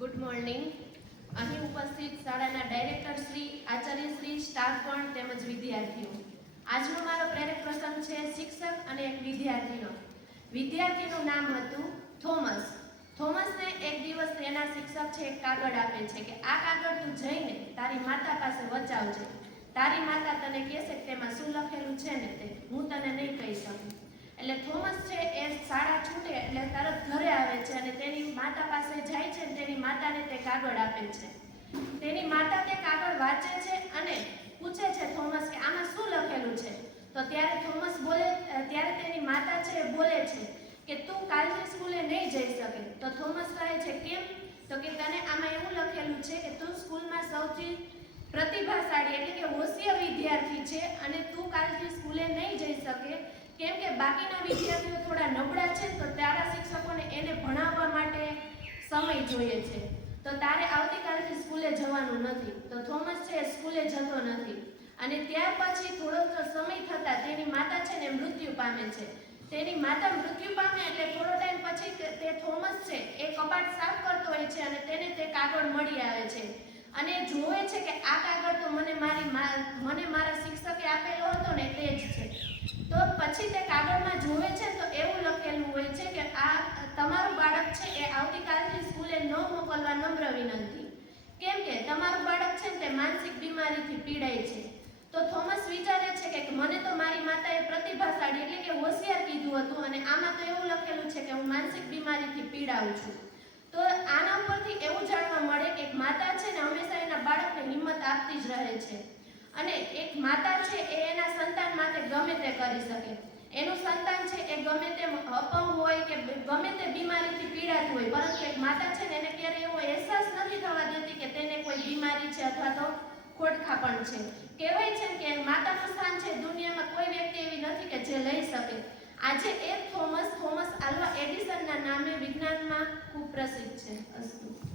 Good morning. અહીં ઉપસ્થિત શાળાના ડાયરેક્ટર શ્રી, આચાર્ય શ્રી, સ્ટાફગણ તેમજ વિદ્યાર્થીઓ, આજનો મારો પ્રેરક પ્રસંગ છે શિક્ષક અને એક વિદ્યાર્થીનો. વિદ્યાર્થીનું નામ હતું થોમસ. થોમસને એક દિવસ તેના શિક્ષક છે એક કાગળ આપે છે કે આ કાગળ તું જઈને તારી માતા પાસે વચાવજે. તારી માતા તને કહેશે કે તેમાં શું લખેલું છે ને તે હું તને નહીં કહી શકું. એટલે થોમસ છે એ શાળા છૂટે એટલે તરત ઘરે આવે છે અને તેની માતા પાસે જાય છે અને તેની માતાને તે કાગળ આપે છે. તેની માતા તે કાગળ વાંચે છે અને પૂછે છે થોમસ કે આમાં શું લખેલું છે. તો ત્યારે તેની માતા છે બોલે છે કે તું કાલથી સ્કૂલે નહીં જઈ શકે. તો થોમસ કહે છે કેમ? તો કે તને આમાં એવું લખેલું છે કે તું સ્કૂલમાં સૌથી પ્રતિભાશાળી એટલે કે હોશિયાર વિદ્યાર્થી છે અને તું કાલથી સ્કૂલે નહીં જઈ શકે કેમ કે બાકીના વિદ્યાર્થીઓ થોડા નબળા છે તો તારા શિક્ષકોને એને ભણાવવા માટે સમય જોઈએ છે. તો તારે આવતીકાલથી સ્કૂલે જવાનું નથી. તો થોમસ છે સ્કૂલે જતો નથી અને ત્યાર પછી થોડો સમય થતાં તેની માતા છે ને મૃત્યુ પામે છે. તેની માતા મૃત્યુ પામે એટલે થોડો ટાઈમ પછી તે થોમસ છે એ કબાટ સાફ કરતો હોય છે અને તેને તે કાગળ મળી આવે છે અને જોવે છે કે આ કાગળ તો મને મારા શિક્ષકે આપેલો હતો ને તે જ છે. તો પછી તે કાગળમાં જોવે છે તો એવું લખેલું હોય છે કે આ તમારું બાળક છે એ આવતીકાલથી સ્કૂલે ન મોકલવા નમ્ર વિનંતી, કેમ કે તમારું બાળક છે તે માનસિક બીમારીથી પીડાય છે. તો થોમસ વિચારે છે કે મને તો મારી માતાએ પ્રતિભાશાળી એટલે કે હોશિયાર કીધું હતું અને આમાં તો એવું લખેલું છે કે હું માનસિક બીમારીથી પીડાઉં છું. તો આના પરથી એવું જાણવા મળે કે એક માતા છે ને હંમેશા એના બાળકને હિંમત આપતી જ રહે છે અને એક માતા છે એ એના સંતાન માટે ગમે તે કરી શકે. એનું સંતાન છે એ ગમે તે અપંગ હોય કે ગમે તે બીમારીથી પીડાતું હોય, પરંતુ એક માતા છે ને એને ક્યારેય એવો અહેસાસ નથી થવા દેતી કે તેને કોઈ બીમારી છે અથવા તો ખોડખાપણ છે. કહેવાય છે કે માતાનું સ્થાન છે દુનિયામાં કોઈ વ્યક્તિ એવી નથી કે જે લઈ શકે. આજે એ થોમસ આલ્વા એડિસનના નામે વિજ્ઞાનમાં ખૂબ પ્રસિદ્ધ છે. અસ્તુ.